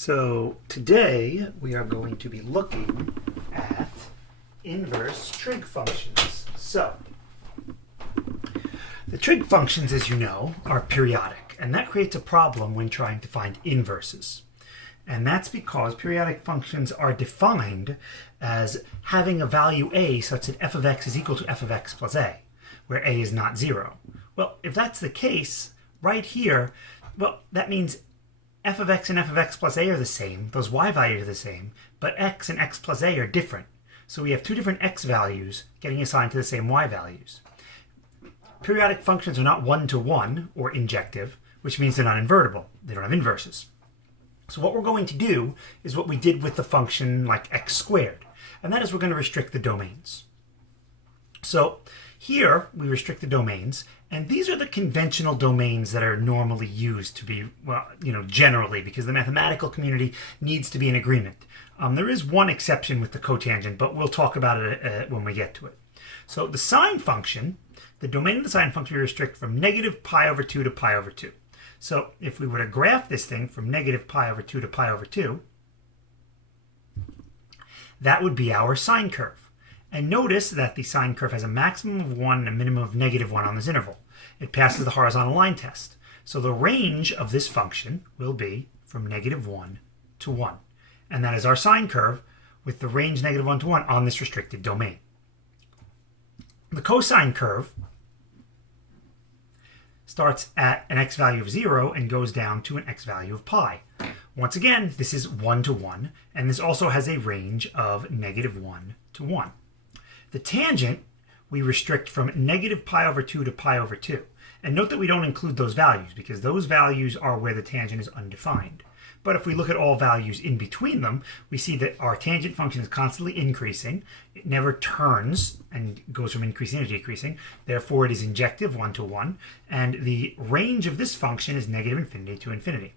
So today we are going to be looking at inverse trig functions. So the trig functions, as you know, are periodic, and that creates a problem when trying to find inverses. And that's because periodic functions are defined as having a value a such that f of x is equal to f of x plus a, where a is not 0. Well, if that's the case, right here, well, that means f of x and f of x plus a are the same, those y values are the same, but x and x plus a are different. So we have two different x values getting assigned to the same y values. Periodic functions are not one-to-one or injective, which means they're not invertible. They don't have inverses. So what we're going to do is what we did with the function like x squared, and that is we're going to restrict the domains. So here we restrict the domains, and these are the conventional domains that are normally used to be, well, generally, because the mathematical community needs to be in agreement. There is one exception with the cotangent, but we'll talk about it when we get to it. So the sine function, the domain of the sine function we restrict from negative pi over 2 to pi over 2. So if we were to graph this thing from negative pi over 2 to pi over 2, that would be our sine curve. And notice that the sine curve has a maximum of 1 and a minimum of negative 1 on this interval. It passes the horizontal line test. So the range of this function will be from negative 1 to 1. And that is our sine curve with the range negative 1 to 1 on this restricted domain. The cosine curve starts at an x value of 0 and goes down to an x value of pi. Once again, this is 1 to 1, and this also has a range of negative 1 to 1. The tangent we restrict from negative pi over 2 to pi over 2. And note that we don't include those values because those values are where the tangent is undefined. But if we look at all values in between them, we see that our tangent function is constantly increasing. It never turns and goes from increasing to decreasing. Therefore, it is injective 1 to 1. And the range of this function is negative infinity to infinity.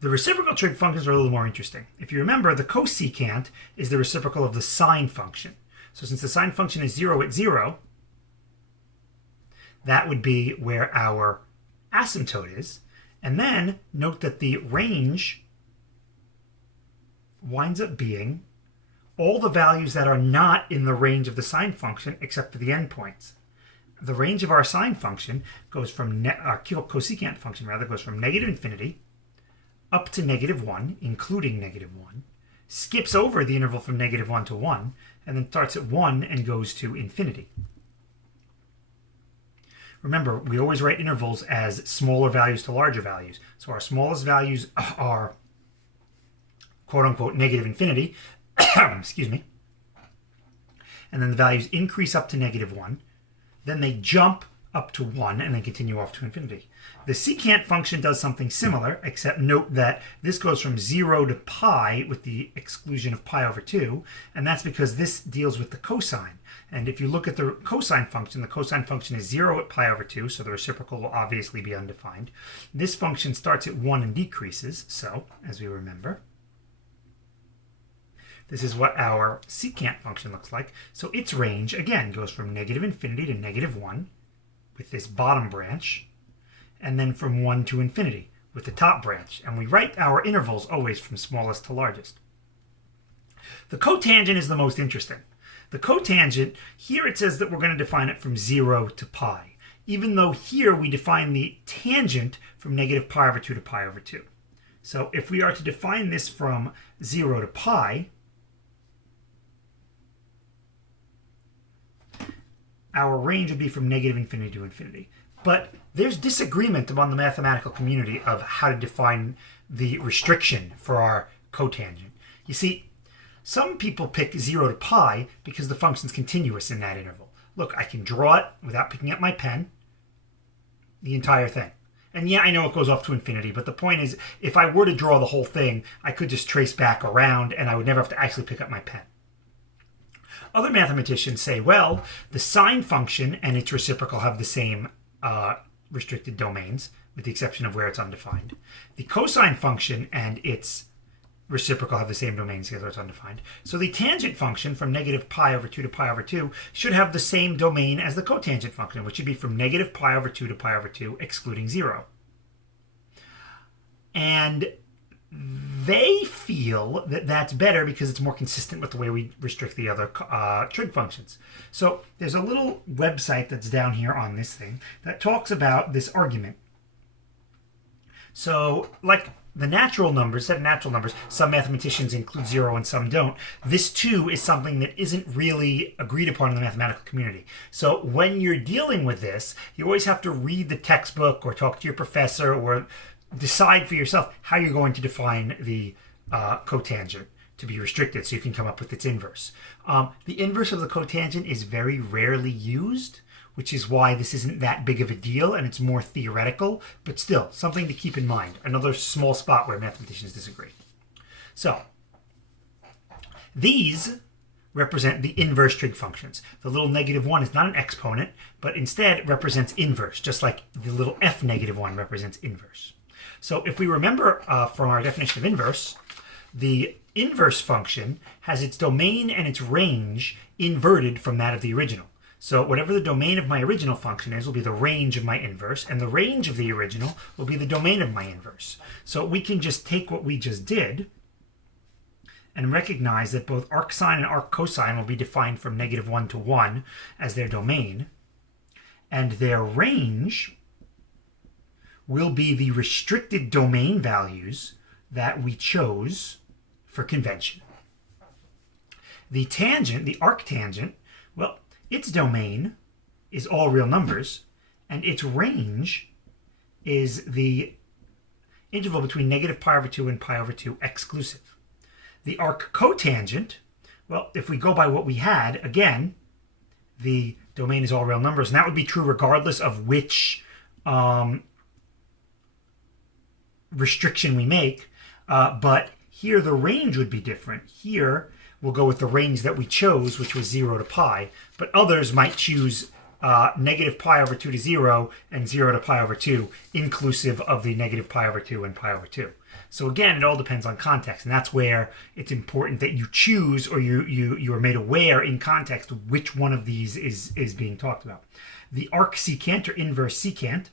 The reciprocal trig functions are a little more interesting. If you remember, the cosecant is the reciprocal of the sine function. So since the sine function is 0 at 0, that would be where our asymptote is. And then note that the range winds up being all the values that are not in the range of the sine function except for the endpoints. The range of our sine function goes from, our cosecant function rather, goes from negative infinity up to negative 1, including negative 1, skips over the interval from negative 1 to 1, and then starts at 1 and goes to infinity. Remember, we always write intervals as smaller values to larger values. So our smallest values are, quote-unquote, negative infinity, excuse me, and then the values increase up to negative 1, then they jump up to 1, and then continue off to infinity. The secant function does something similar, except note that this goes from 0 to pi with the exclusion of pi over 2, and that's because this deals with the cosine. And if you look at the cosine function is 0 at pi over 2, so the reciprocal will obviously be undefined. This function starts at 1 and decreases, so, as we remember, this is what our secant function looks like. So its range, again, goes from negative infinity to negative 1, with this bottom branch, and then from 1 to infinity with the top branch. And we write our intervals always from smallest to largest. The cotangent is the most interesting. The cotangent, here it says that we're going to define it from 0 to pi, even though here we define the tangent from negative pi over 2 to pi over 2. So if we are to define this from 0 to pi, our range would be from negative infinity to infinity. But there's disagreement among the mathematical community of how to define the restriction for our cotangent. You see, some people pick 0 to pi because the function's continuous in that interval. Look, I can draw it without picking up my pen, the entire thing. And yeah, I know it goes off to infinity, but the point is, if I were to draw the whole thing, I could just trace back around and I would never have to actually pick up my pen. Other mathematicians say, well, the sine function and its reciprocal have the same restricted domains, with the exception of where it's undefined. The cosine function and its reciprocal have the same domains because it's undefined. So the tangent function from negative pi over 2 to pi over 2 should have the same domain as the cotangent function, which should be from negative pi over 2 to pi over 2, excluding 0. And they feel that that's better because it's more consistent with the way we restrict the other trig functions. So there's a little website that's down here on this thing that talks about this argument. So like the natural numbers, set of natural numbers, some mathematicians include 0 and some don't. This too is something that isn't really agreed upon in the mathematical community. So when you're dealing with this, you always have to read the textbook or talk to your professor or decide for yourself how you're going to define the cotangent to be restricted so you can come up with its inverse. The inverse of the cotangent is very rarely used, which is why this isn't that big of a deal and it's more theoretical, but still something to keep in mind. Another small spot where mathematicians disagree. So these represent the inverse trig functions. The little -1 is not an exponent, but instead represents inverse, just like the little f -1 represents inverse. So if we remember from our definition of inverse, the inverse function has its domain and its range inverted from that of the original. So whatever the domain of my original function is will be the range of my inverse, and the range of the original will be the domain of my inverse. So we can just take what we just did and recognize that both arcsine and arccosine will be defined from -1 to 1 as their domain, and their range will be the restricted domain values that we chose for convention. The tangent, the arctangent, well, its domain is all real numbers, and its range is the interval between -π/2 and π/2 exclusive. The arccotangent, well, if we go by what we had, again, the domain is all real numbers, and that would be true regardless of which restriction we make, but here the range would be different. Here we'll go with the range that we chose, which was 0 to pi, but others might choose -π/2 to 0 and 0 to π/2, inclusive of the -π/2 and π/2. So again, it all depends on context, and that's where it's important that you choose, or you are made aware in context which one of these is being talked about. The arcsecant, or inverse secant,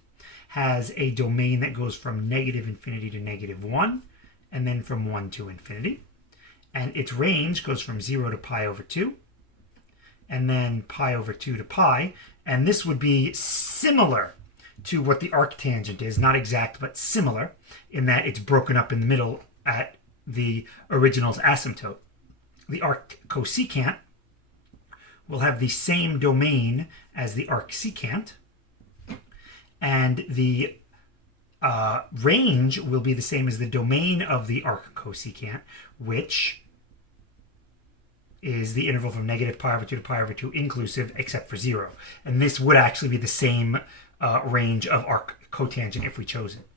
has a domain that goes from -∞ to -1, and then from 1 to infinity. And its range goes from 0 to π/2, and then π/2 to pi. And this would be similar to what the arctangent is, not exact, but similar, in that it's broken up in the middle at the original's asymptote. The arccosecant will have the same domain as the arcsecant, and the range will be the same as the domain of the arccosecant, which is the interval from -π/2 to π/2 inclusive, except for 0. And this would actually be the same range of arccotangent if we chose it.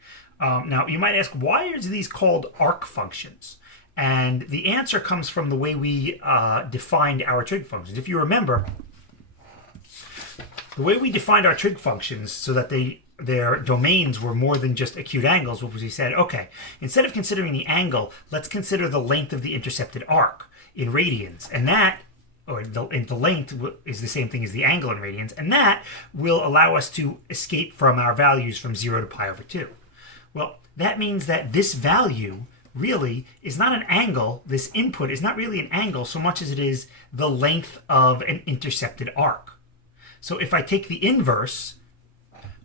Now, you might ask, why are these called arc functions? And the answer comes from the way we defined our trig functions. If you remember, the way we defined our trig functions so that their domains were more than just acute angles, was we said, okay, instead of considering the angle, let's consider the length of the intercepted arc in radians. And that, or the length is the same thing as the angle in radians, and that will allow us to escape from our values from 0 to π/2. Well, that means that this value really is not an angle. This input is not really an angle so much as it is the length of an intercepted arc. So if I take the inverse,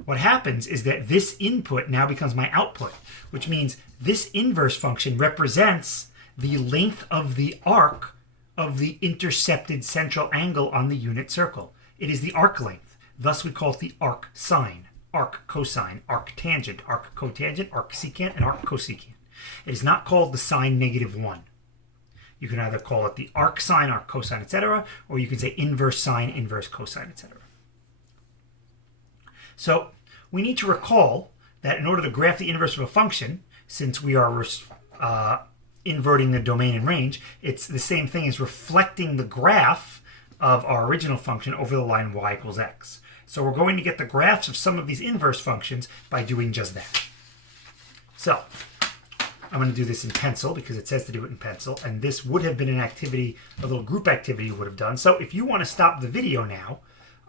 what happens is that this input now becomes my output, which means this inverse function represents the length of the arc of the intercepted central angle on the unit circle. It is the arc length. Thus we call it the arc sine, arc cosine, arc tangent, arc cotangent, arc secant, and arc cosecant. It is not called the sine -1. You can either call it the arc sine, arc cosine, etc., or you can say inverse sine, inverse cosine, etc. So we need to recall that in order to graph the inverse of a function, since we are inverting the domain and range, it's the same thing as reflecting the graph of our original function over the line y equals x. So we're going to get the graphs of some of these inverse functions by doing just that. So I'm going to do this in pencil because it says to do it in pencil, and this would have been an activity, a little group activity you would have done. So if you want to stop the video now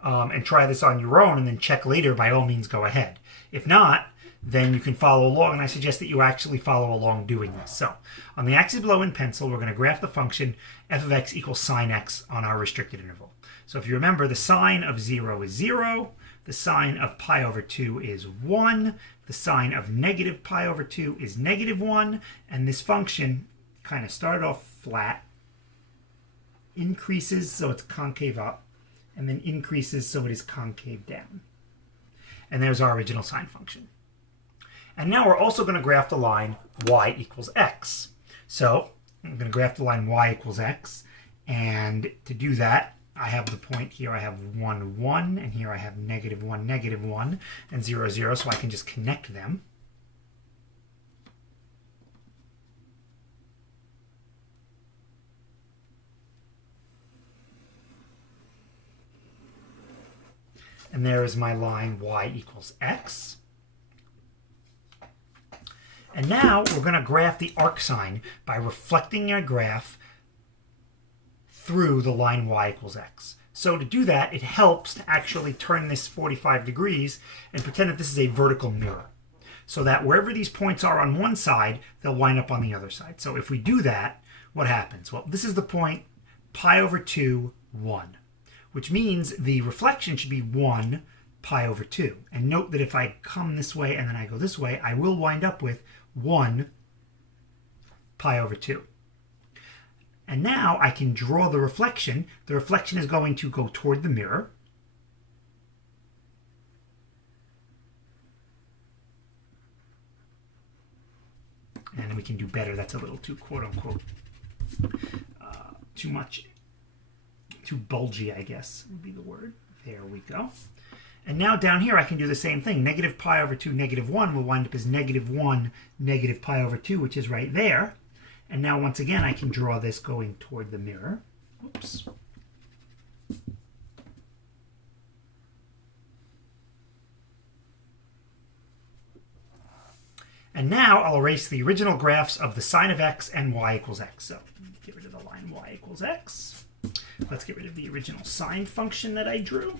and try this on your own and then check later, by all means go ahead. If not, then you can follow along, and I suggest that you actually follow along doing this. So on the axis below in pencil, we're going to graph the function f of x equals sine x on our restricted interval. So if you remember, the sine of 0 is 0, the sine of pi over 2 is 1, the sine of negative pi over 2 is negative 1, and this function kind of started off flat, increases so it's concave up, and then increases so it is concave down. And there's our original sine function. And now we're also going to graph the line y equals x. So I'm going to graph the line y equals x, and to do that, I have the point here, I have 1, 1, and here I have negative 1, negative 1, and 0, 0, so I can just connect them. And there is my line y equals x. And now we're going to graph the arcsine by reflecting our graph through the line y equals x. So to do that, it helps to actually turn this 45 degrees and pretend that this is a vertical mirror, so that wherever these points are on one side, they'll wind up on the other side. So if we do that, what happens? Well, this is the point pi over 2, 1, which means the reflection should be 1 pi over 2. And note that if I come this way and then I go this way, I will wind up with 1 pi over 2. And now I can draw the reflection. The reflection is going to go toward the mirror. And we can do better. That's a little too, quote unquote, too much, too bulgy, I guess would be the word. There we go. And now down here I can do the same thing. Negative pi over 2, negative 1 will wind up as negative 1, negative pi over 2, which is right there. And now once again I can draw this going toward the mirror. Oops. And now I'll erase the original graphs of the sine of x and y equals x. So get rid of the line y equals x. Let's get rid of the original sine function that I drew.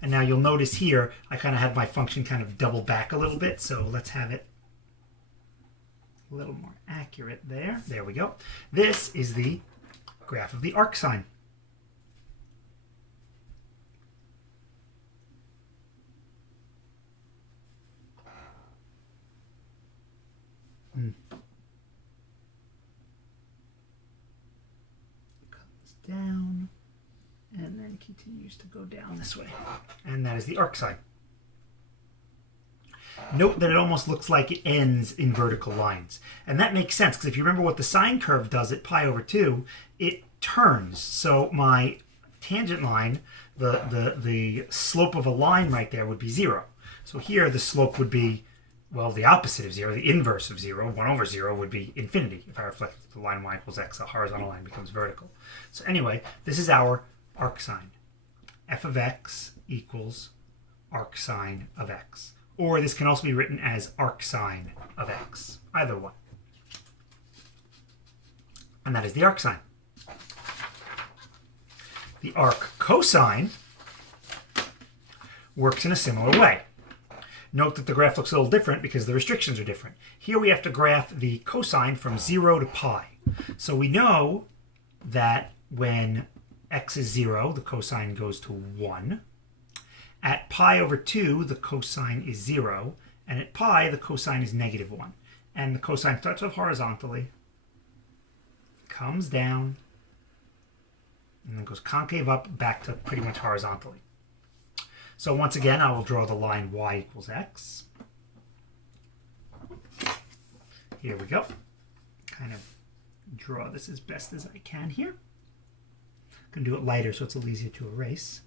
And now you'll notice here, I kind of have my function kind of double back a little bit. So let's have it a little more accurate there. There we go. This is the graph of the arcsine. Comes down and then continues to go down this way. And that is the arcsine. Note that it almost looks like it ends in vertical lines. And that makes sense, because if you remember what the sine curve does at pi over 2, it turns. So my tangent line, the slope of a line right there would be 0. So here the slope would be, well, the opposite of 0, the inverse of 0. 1 over 0 would be infinity. If I reflect the line y equals x, the horizontal line becomes vertical. So anyway, this is our arcsine. F of x equals arcsine of x. Or this can also be written as arcsine of x. Either one. And that is the arcsine. The arc cosine works in a similar way. Note that the graph looks a little different because the restrictions are different. Here we have to graph the cosine from 0 to pi. So we know that when x is 0, the cosine goes to 1. At pi over 2, the cosine is 0. And at pi, the cosine is negative 1. And the cosine starts off horizontally, comes down, and then goes concave up back to pretty much horizontally. So once again, I will draw the line y equals x. Here we go. Kind of draw this as best as I can here. I'm going to do it lighter so it's a little easier to erase.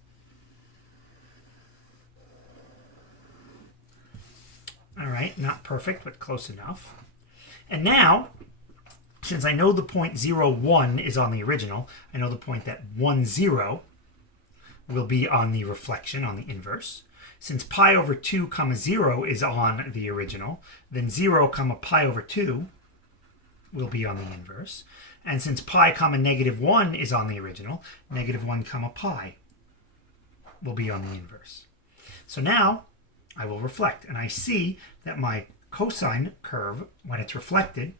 All right, not perfect, but close enough. And now, since I know the point 0, 1 is on the original, I know the point that 1, 0 will be on the reflection, on the inverse. Since pi over 2 comma 0 is on the original, then 0 comma pi over 2 will be on the inverse. And since pi comma negative 1 is on the original, negative 1 comma pi will be on the inverse. So now I will reflect, and I see that my cosine curve, when it's reflected,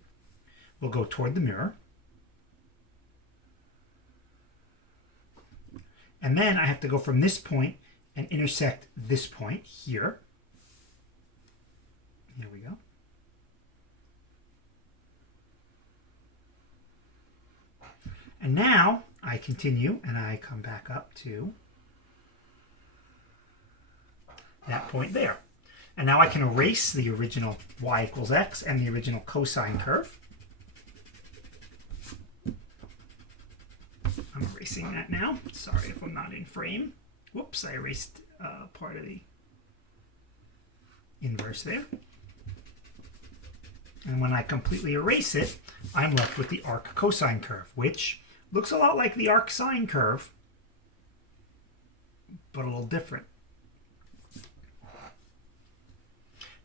will go toward the mirror. And then I have to go from this point and intersect this point here. Here we go. And now I continue and I come back up to that point there. And now I can erase the original y equals x and the original cosine curve. I'm erasing that now. Sorry if I'm not in frame. Whoops, I erased part of the inverse there. And when I completely erase it, I'm left with the arc cosine curve, which looks a lot like the arc sine curve, but a little different.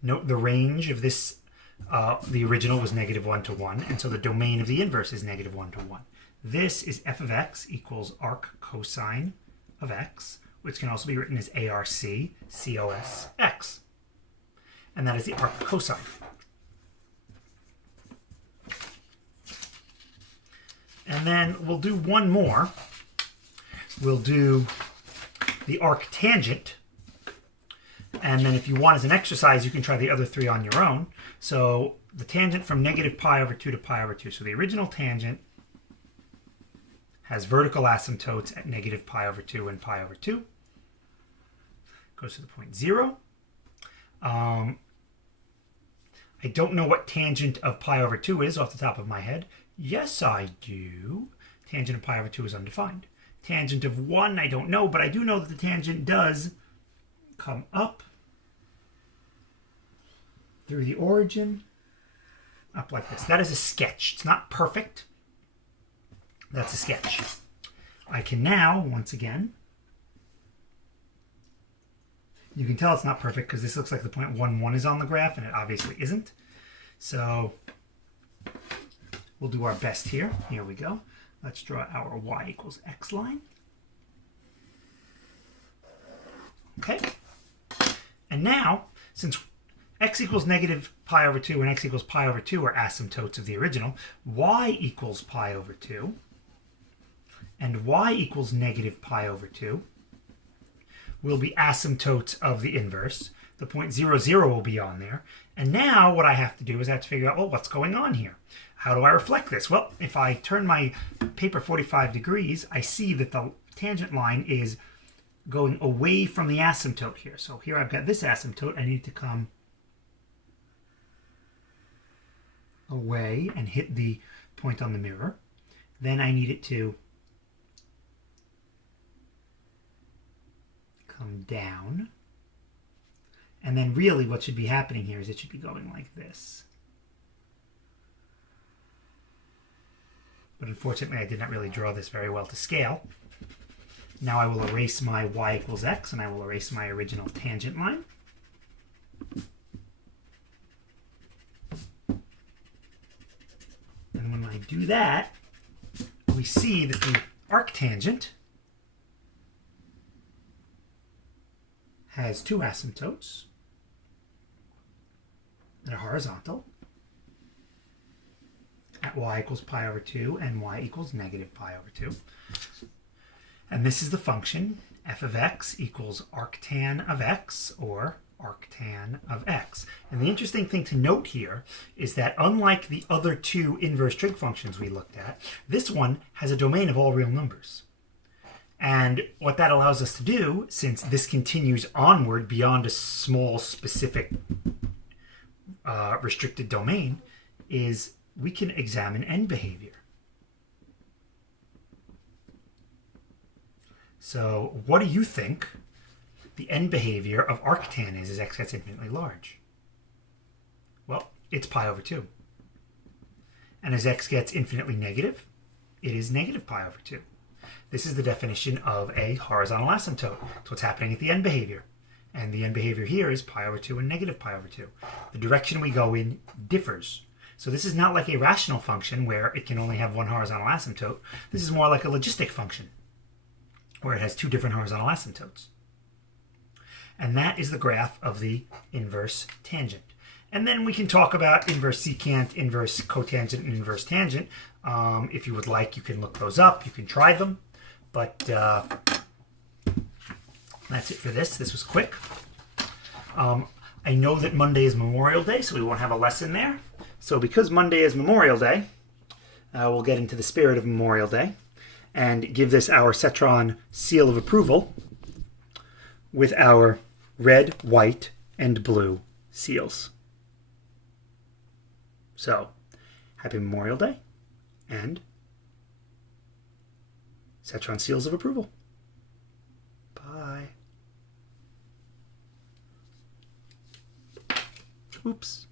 Note the range of this, the original was -1 to 1, and so the domain of the inverse is -1 to 1. This is f of x equals arc cosine of x, which can also be written as ARC cos x. And that is the arc cosine. And then we'll do one more. We'll do the arc tangent. And then if you want as an exercise, you can try the other three on your own. So the tangent from -pi/2 to pi/2. So the original tangent has vertical asymptotes at -pi/2 and pi/2. Goes to the point 0. I don't know what tangent of pi/2 is off the top of my head. Yes, I do. Tangent of pi/2 is undefined. Tangent of 1, I don't know, but I do know that the tangent does come up through the origin, up like this. That is a sketch. It's not perfect. That's a sketch. I can now, once again, you can tell it's not perfect because this looks like the point 1, 1 is on the graph, and it obviously isn't. So we'll do our best here. Here we go. Let's draw our y equals x line. Okay. And now, since x equals -pi/2 and x equals pi/2 are asymptotes of the original, y equals pi/2 and y equals -pi/2 will be asymptotes of the inverse. The point 0, 0 will be on there. And now what I have to do is I have to figure out, well, what's going on here? How do I reflect this? Well, if I turn my paper 45 degrees, I see that the tangent line is going away from the asymptote here. So here I've got this asymptote. I need to come away and hit the point on the mirror. Then I need it to come down. And then really what should be happening here is it should be going like this. But unfortunately I did not really draw this very well to scale. Now I will erase my y equals x, and I will erase my original tangent line. And when I do that, we see that the arctangent has two asymptotes that are horizontal at y equals pi/2 and y equals -pi/2. And this is the function f of x equals arctan of x, or arctan of x. And the interesting thing to note here is that unlike the other two inverse trig functions we looked at, this one has a domain of all real numbers. And what that allows us to do, since this continues onward beyond a small specific restricted domain, is we can examine end behavior. So what do you think the end behavior of arctan is as x gets infinitely large? Well, it's pi/2. And as x gets infinitely negative, it is -pi/2. This is the definition of a horizontal asymptote. It's what's happening at the end behavior. And the end behavior here is pi/2 and -pi/2. The direction we go in differs. So this is not like a rational function where it can only have one horizontal asymptote. This is more like a logistic function where it has two different horizontal asymptotes. And that is the graph of the inverse tangent. And then we can talk about inverse secant, inverse cotangent, and inverse tangent. If you would like, you can look those up. You can try them. But that's it for this. This was quick. I know that Monday is Memorial Day, so we won't have a lesson there. So because Monday is Memorial Day, we'll get into the spirit of Memorial Day and give this our Cetron seal of approval with our red, white, and blue seals. So, happy Memorial Day and Cetron seals of approval. Bye. Oops.